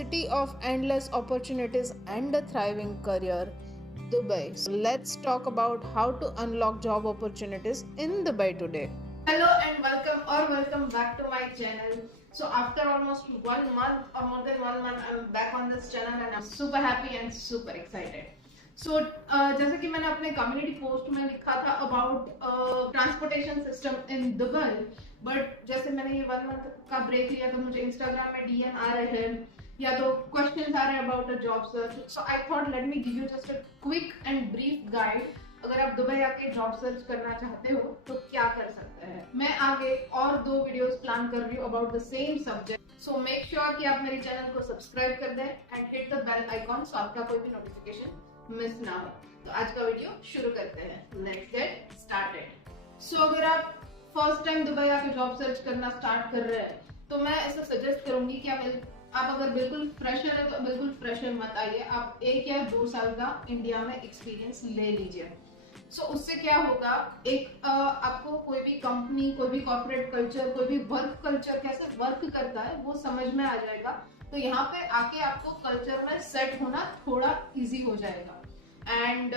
city of endless opportunities and a thriving career, Dubai. So let's talk about how to unlock job opportunities in Dubai today. Hello and welcome back to my channel. So after almost 1 month or more than 1 month, I'm back on this channel and I'm super happy and super excited. So जैसे कि मैंने अपने community post में लिखा था about transportation system in Dubai, but जैसे मैंने ये 1 मंथ का ब्रेक लिया तो मुझे इंस्टाग्राम में डीएम आ रहे हैं या तो क्वेश्चंस आ रहे हैं about a job search. So I thought let me give you just a quick and brief guide. अगर आप दुबई आके जॉब सर्च करना चाहते हो तो क्या कर सकते हैं. मैं आगे और 2 वीडियोस प्लान कर रही हूँ about the same subject. So make sure कि आप मेरे चैनल को सब्सक्राइब कर दें and hit the bell icon so आपका कोई भी नोटिफिकेशन मिस ना हो. तो आज का वीडियो शुरू करते हैं. Let's get started. सो अगर आप फर्स्ट टाइम दुबई आके जॉब सर्च करना स्टार्ट कर रहे हैं तो मैं ऐसा सजेस्ट करूंगी कि आप अगर बिल्कुल फ्रेशर है तो बिल्कुल फ्रेशर मत आइए. आप 1 या 2 साल का इंडिया में एक्सपीरियंस ले लीजिए. सो उससे क्या होगा, एक आपको कोई भी कंपनी, कोई भी कॉर्पोरेट कल्चर, कोई भी वर्क कल्चर कैसे वर्क करता है वो समझ में आ जाएगा. तो यहाँ पे आके आपको कल्चर में सेट होना थोड़ा इजी हो जाएगा एंड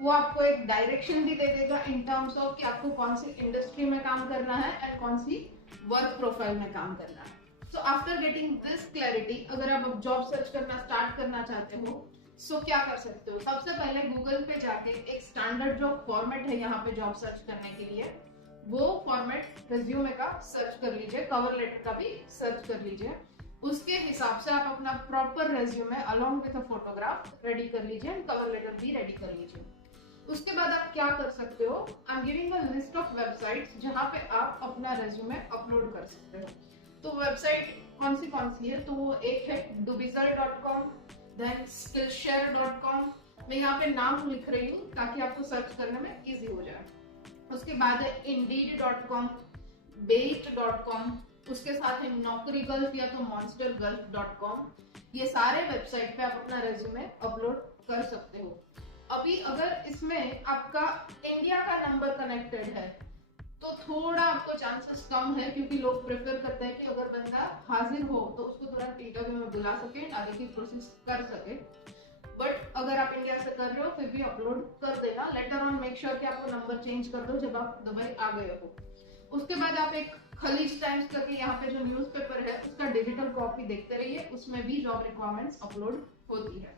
वो आपको एक डायरेक्शन भी दे देगा इन टर्म्स ऑफ कि आपको कौन सी इंडस्ट्री में काम करना है एंड कौन सी वर्क प्रोफाइल में काम करना है. So after getting this clarity, अगर आप अब जॉब सर्च करना स्टार्ट करना चाहते हो सो क्या कर सकते हो. सबसे पहले गूगल पे जाके एक स्टैंडर्ड जो फॉर्मेट है यहाँ पे जॉब सर्च करने के लिए, वो फॉर्मेट रिज्यूमे का सर्च कर लीजिए, कवर लेटर का भी सर्च कर लीजिए. उसके हिसाब से आप अपना proper resume along with a photograph ready कर लीजिए एंड कवर लेटर भी रेडी कर लीजिए. उसके बाद आप क्या कर सकते हो, I am giving a list of websites जहां पे आप अपना रेज्यूमे अपलोड कर सकते हो. तो वेबसाइट कौन सी है, तो वो एक है dubisal.com, देन skillshare.com. मैं यहाँ पे नाम लिख रही हूँ ताकि आपको सर्च करने में इजी हो जाए. उसके बाद है indeed.com, bait.com, उसके साथ है नौकरीगल्फ या तो monstergulf.com. ये सारे वेबसाइट पे आप अपना रेज्यूमे अपलोड कर सकते हो. अभी अगर इसमें आपका इंडिया का नंबर कनेक्टेड है तो थोड़ा आपको चांसेस कम है, क्योंकि लोग प्रेफर करते हैं कि अगर बंदा हाजिर हो तो उसको तुरंत इंटरव्यू में बुला सके, आगे की प्रोसेस कर सके. बट अगर आप इंडिया से कर रहे हो फिर भी अपलोड कर देना. लेटर ऑन मेक श्योर कि आपको नंबर चेंज कर दो जब आप दुबई आ गए हो. उसके बाद आप एक खलीज टाइम्स करके यहाँ पे जो न्यूज़पेपर है उसका डिजिटल कॉपी देखते रहिए, उसमें भी जॉब रिक्वायरमेंट्स अपलोड होती है.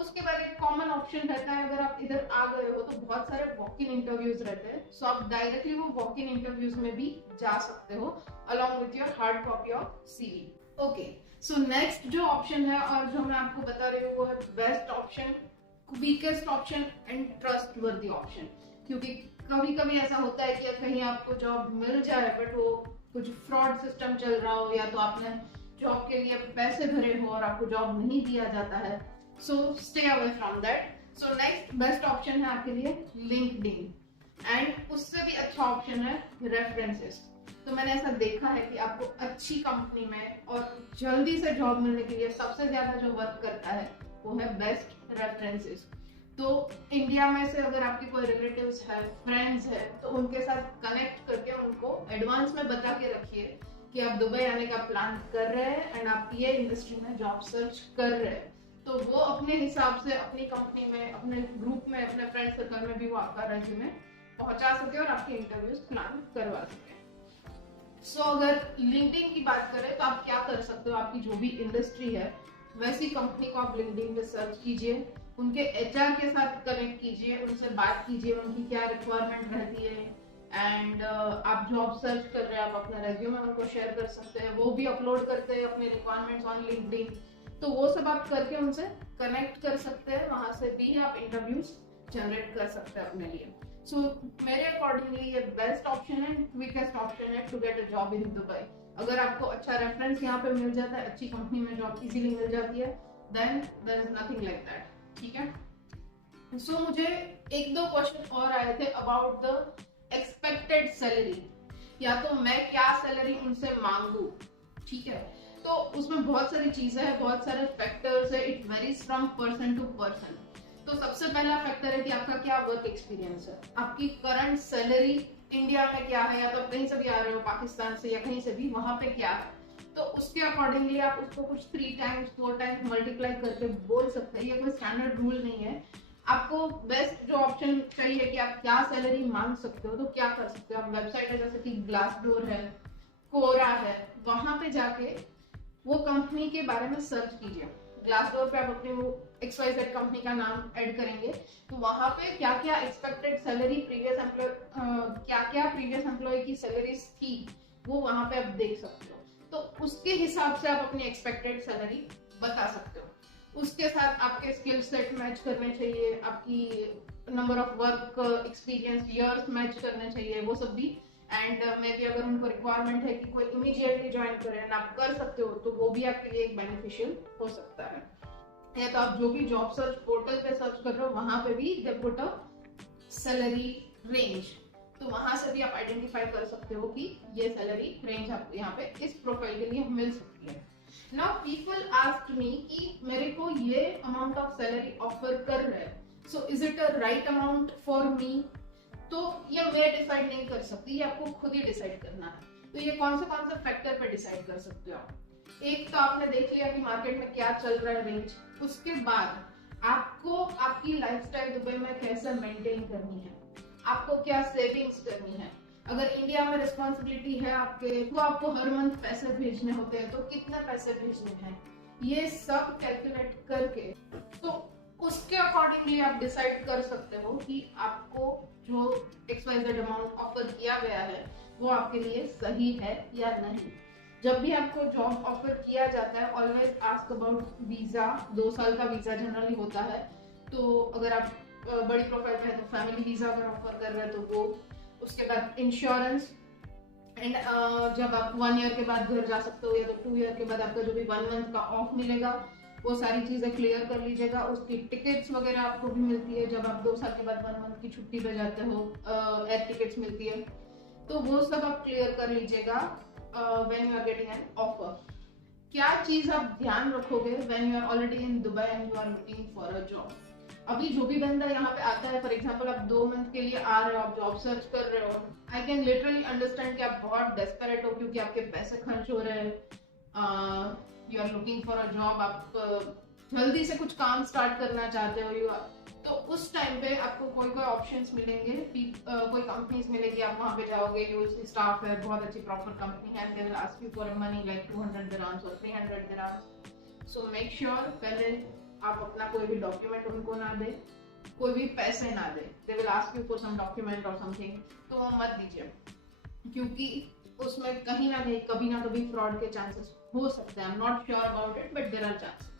उसके बाद एक कॉमन ऑप्शन रहता है, अगर आप इधर आ गए हो तो बहुत सारे वॉक इन इंटरव्यूज रहते हैं. सो आप डायरेक्टली वो वॉक इन इंटरव्यूज में भी जा सकते हो along with your hard copy of CV. Okay, so next जो ऑप्शन है और जो मैं आपको बता रही हूँ वो है best option, weakest option and trustworthy option. क्योंकि कभी कभी ऐसा होता है कि कहीं आपको जॉब मिल जाए बट वो कुछ फ्रॉड सिस्टम चल रहा हो, या तो आपने जॉब के लिए पैसे भरे हो और आपको जॉब नहीं दिया जाता है. So stay away from that. So next best option है आपके लिए लिंक्डइन एंड उससे भी अच्छा ऑप्शन है रेफरेंसेस. तो मैंने ऐसा देखा है कि आपको अच्छी कंपनी में और जल्दी से जॉब मिलने के लिए सबसे ज्यादा जो वर्क करता है वो है बेस्ट रेफरेंसेस. तो इंडिया में से अगर आपके कोई रिलेटिव्स है, फ्रेंड्स है, तो उनके साथ कनेक्ट करके उनको एडवांस में बता के रखिए कि आप दुबई आने का प्लान कर रहे हैं एंड आप ये इंडस्ट्री में जॉब सर्च कर रहे हैं. तो वो अपने हिसाब से अपनी कंपनी में, अपने ग्रुप में, अपने फ्रेंड सर्कल में भी वो आपका रेज्यूमे पहुंचा सके और आपके इंटरव्यूज प्लान करवा सके. सो अगर लिंक्डइन की बात करें तो आप क्या कर सकते हो, आपकी जो भी इंडस्ट्री है वैसी कंपनी को आप लिंक्डइन पे सर्च कीजिए, उनके एचआर के साथ कनेक्ट कीजिए, उनसे बात कीजिए उनकी क्या रिक्वायरमेंट रहती है एंड आप जॉब सर्च कर रहे हैं, आप अपना रेज्यूमे उनको शेयर कर सकते हैं. वो भी अपलोड करते हैं अपने रिक्वायरमेंट्स ऑन लिंक्डइन. तो वो सब आप करके उनसे कनेक्ट कर सकते हैं, वहां से भी आप इंटरव्यूज जनरेट कर सकते हैं अपने लिए. सो मेरे अकॉर्डिंगली ये बेस्ट ऑप्शन है, क्विकेस्ट ऑप्शन है to get a job in Dubai. अगर आपको अच्छा रेफरेंस यहाँ पे मिल जाता है, अच्छी कंपनी में जॉब इजीली मिल जाती है, then there is nothing like that. ठीक है. सो मुझे 1-2 क्वेश्चन और आए थे अबाउट द एक्सपेक्टेड सैलरी, या तो मैं क्या सैलरी उनसे मांगू. ठीक है, तो उसमें बहुत सारी चीजें हैं, बहुत सारे फैक्टर्स है, it varies from person to person. तो सबसे पहला फैक्टर है कि आपका क्या वर्क एक्सपीरियंस है, आपकी करंट सैलरी इंडिया में क्या है, या तो कहीं से भी आ रहे हो पाकिस्तान से या कहीं से भी, वहां पे क्या है. तो उसके अकॉर्डिंगली आप उसको कुछ 3 टाइम्स 4 टाइम्स मल्टीप्लाई करके बोल सकते हैं। ये कोई स्टैंडर्ड रूल नहीं है। आपको बेस्ट जो ऑप्शन चाहिए कि आप क्या सैलरी मांग सकते हो, तो क्या कर सकते हो आप, वेबसाइट है जैसे कि ग्लासडोर है, कोरा है, वहां पे जाके वो कंपनी के बारे में सर्च कीजिए। ग्लासडोर पे आप अपने वो XYZ कंपनी का नाम ऐड करेंगे, तो वहां पे क्या क्या एक्सपेक्टेड सैलरी प्रीवियस एम्प्लॉय, क्या क्या प्रीवियस एम्प्लॉय की सैलरीज थी, वो वहां पे आप देख सकते हो। तो उसके हिसाब से आप अपनी एक्सपेक्टेड सैलरी बता सकते हो। उसके साथ आपके स्किल सेट मैच करने चाहिए, आपकी number of work experience years match करने चाहिए, वो सब भी। एंड मे बी अगर उनको रिक्वायरमेंट है कि कोई इमीडिएटली ज्वाइन करे एंड आप कर सकते हो, तो वो भी आपके लिए एक बेनिफिशियल हो सकता है। या तो आप जो भी जॉब सर्च पोर्टल पे सर्च कर रहे हो, वहां पे भी they put a salary range, तो वहां से भी आप आइडेंटिफाई कर सकते हो कि ये सैलरी रेंज आपको यहाँ पे इस प्रोफाइल के लिए मिल सकती है। नाउ पीपल आस्क्ड मी कि मेरे को ये अमाउंट ऑफ सैलरी ऑफर कर रहे हैं, so is it a right amount for me? तो ये मैं डिसाइड नहीं कर सकती, ये आपको खुद ही डिसाइड करना है। तो ये कौन से फैक्टर पे डिसाइड कर सकते हो आप? एक तो आपने देख लिया कि मार्केट में क्या चल रहा है रेंज, उसके बाद आपको आपकी लाइफस्टाइल दुबई में कैसे मेंटेन करनी है, आपको क्या सेविंग्स करनी है। अगर इंडिया में रिस्पॉन्सिबिलिटी है आपके, तो आपको हर मंथ पैसे भेजने होते हैं, तो कितने पैसे भेजने हैं, ये सब कैलकुलेट करके तो उसके अकॉर्डिंगली आप डिसाइड कर सकते हो कि आपको जो XYZ अमाउंट ऑफर किया गया है वो आपके लिए सही है या नहीं। जब भी आपको जॉब ऑफर किया जाता है, ऑलवेज आस्क अबाउट वीजा। 2 साल का वीजा जनरली होता है, तो अगर आप बड़ी प्रोफाइल पे है तो फैमिली वीजा अगर ऑफर कर रहे हैं तो वो, उसके बाद इंश्योरेंस, एंड जब आप 1 ईयर के बाद घर जा सकते हो, या तो 2 ईयर के बाद आपका जो भी 1 मंथ का ऑफ मिलेगा, वो सारी चीजें क्लियर कर लीजिएगा। उसकी टिकट्स वगैरह आपको भी मिलती है जब आप 2 साल के बाद 1 मंथ की छुट्टी पे जाते हो, एयर टिकट्स मिलती है, तो वो सब आप क्लियर कर लीजिएगा when you are getting an offer. क्या चीज आप ध्यान रखोगे when you are already in Dubai and you are looking for a job? अभी जो भी बंदा यहाँ पे आता है, फॉर एग्जांपल आप 2 मंथ के लिए आ रहे हो, आप जॉब सर्च कर रहे हो, आई कैन लिटरली अंडरस्टैंड कि आप बहुत डेस्परेट हो क्योंकि आपके पैसे खर्च हो रहे हैं, you are looking for a job, आप जल्दी से कुछ काम स्टार्ट करना चाहते हो, यू आर, तो उस टाइम पे आपको कोई कोई ऑप्शंस मिलेंगे, कोई कंपनीज मिलेगी, आप वहां पे जाओगे, यूएससी स्टाफ है, बहुत अच्छी प्रॉपर कंपनी है, दे will ask you for money like 200 dirhams और 300 दिरहम्स। सो मेक श्योर पहले आप अपना कोई भी डॉक्यूमेंट उनको ना दे, कोई भी पैसे ना दे, they will ask you for some document और समथिंग, तो वो मत दीजिए, क्योंकि उसमें कहीं ना कभी फ्रॉड के चांसेस हो सकते हैं। I am not sure about it, but there are chances.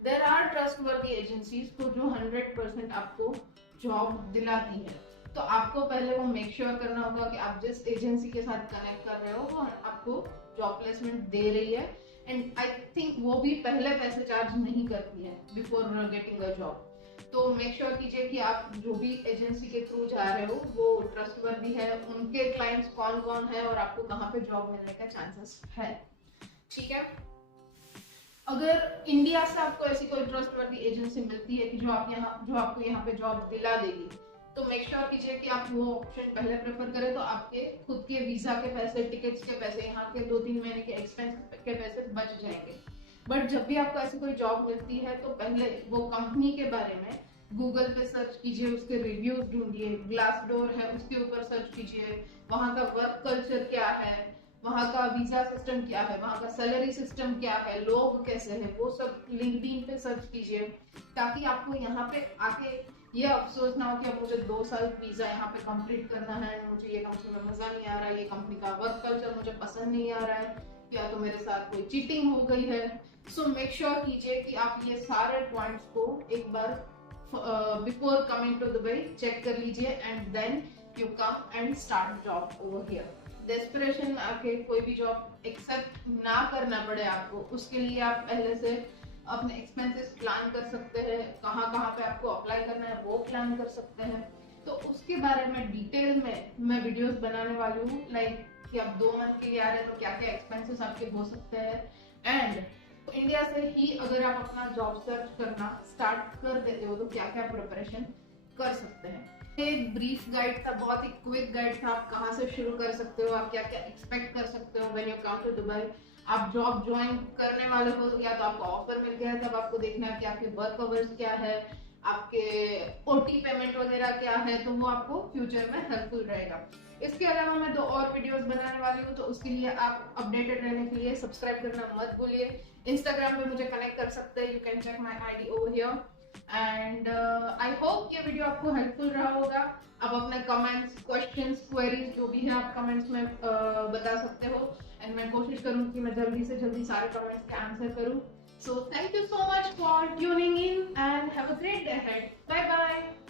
There are trustworthy agencies को जो 100% आपको जॉब दिलाती है, तो आपको पहले वो मेक श्योर करना होगा कि आप जिस एजेंसी के साथ कनेक्ट कर रहे हो वो आपको जॉब प्लेसमेंट दे रही है, एंड आई थिंक वो भी पहले पैसे चार्ज नहीं करती है बिफोर गेटिंग अ जॉब। तो मेक श्योर कीजिए कि आप जो भी एजेंसी के थ्रू जा रहे हो वो ट्रस्टवर्दी है, उनके क्लाइंट्स कौन कौन है और आपको कहाँ पे जॉब मिलने का चांसेस है। ठीक है, अगर इंडिया से आपको ऐसी कोई ट्रस्टवर्दी एजेंसी मिलती है कि जो आपको यहाँ पे जॉब दिला देगी, तो मेक श्योर कीजिए कि आप वो ऑप्शन पहले प्रेफर करें, तो आपके खुद के वीजा के पैसे, टिकट्स के पैसे, यहाँ के 2-3 महीने के एक्सपेंस के पैसे बच जाएंगे। बट जब भी आपको ऐसी कोई जॉब मिलती है, तो पहले वो कंपनी के बारे में गूगल पे सर्च कीजिए, उसके रिव्यूज ढूंढिए, ग्लासडोर है उसके ऊपर सर्च कीजिए, वहाँ का वर्क कल्चर क्या है, वहाँ का वीजा सिस्टम क्या है, वहाँ का सैलरी सिस्टम क्या है, लोग कैसे हैं, वो सब लिंक्डइन पे सर्च कीजिए, ताकि आपको यहाँ पे आके ये अफसोस ना हो कि अब मुझे 2 साल वीजा यहाँ पे कंप्लीट करना है, मुझे ये कंपनी में मजा नहीं आ रहा है, ये कंपनी का वर्क कल्चर मुझे पसंद नहीं आ रहा है, या तो मेरे साथ कोई चीटिंग हो गई है। सो मेक श्योर कीजिए कि आप ये सारे पॉइंट्स को एक बार before coming to Dubai check कर लीजिए, and then you come and start job over here. Desperation आके कोई भी जॉब एक्सेप्ट ना करना पड़े आपको, उसके लिए आप पहले से अपने एक्सपेंसेस प्लान कर सकते हैं, कहाँ कहाँ पे आपको अप्लाई करना है वो प्लान कर सकते हैं। तो उसके बारे में डिटेल में मैं वीडियोस बनाने वाली हूँ, लाइक कि आप 2 मंथ के लिए आ रहे हैं तो क्या क्या एक्सपेंसेस आपके हो सकते हैं, एंड इंडिया से ही अगर आप अपना जॉब सर्च करना स्टार्ट कर देते हो तो क्या क्या प्रिपरेशन कर सकते हैं। एक ब्रीफ गाइड था, बहुत ही क्विक गाइड था, आप कहाँ से शुरू कर सकते हो, आप क्या क्या एक्सपेक्ट कर सकते हो when you come to Dubai. आप जॉब ज्वाइन करने वाले हो या तो आपको ऑफर मिल गया है, तब आपको देखना है कि आपके वर्क आवर्स क्या है, आपके ओटी पेमेंट वगैरह क्या है, तो वो आपको फ्यूचर में हेल्पफुल रहेगा। इसके अलावा मैं 2 और वीडियोस बनाने वाली हूँ, तो उसके लिए आप अपडेटेड रहने के लिए सब्सक्राइब करना मत भूलिए। इंस्टाग्राम पे मुझे कनेक्ट कर सकते हैं, you can check my ID over here. And I hope ये वीडियो आपको हेल्पफुल रहा होगा। आप अपने कमेंट्स, क्वेश्चंस, क्वेरीज जो भी है आप कमेंट्स में बता सकते हो, एंड मैं कोशिश करूँ कि मैं जल्दी से जल्दी सारे कमेंट्स के आंसर करूँ। So thank you so much for tuning in and have a great day ahead. Bye bye.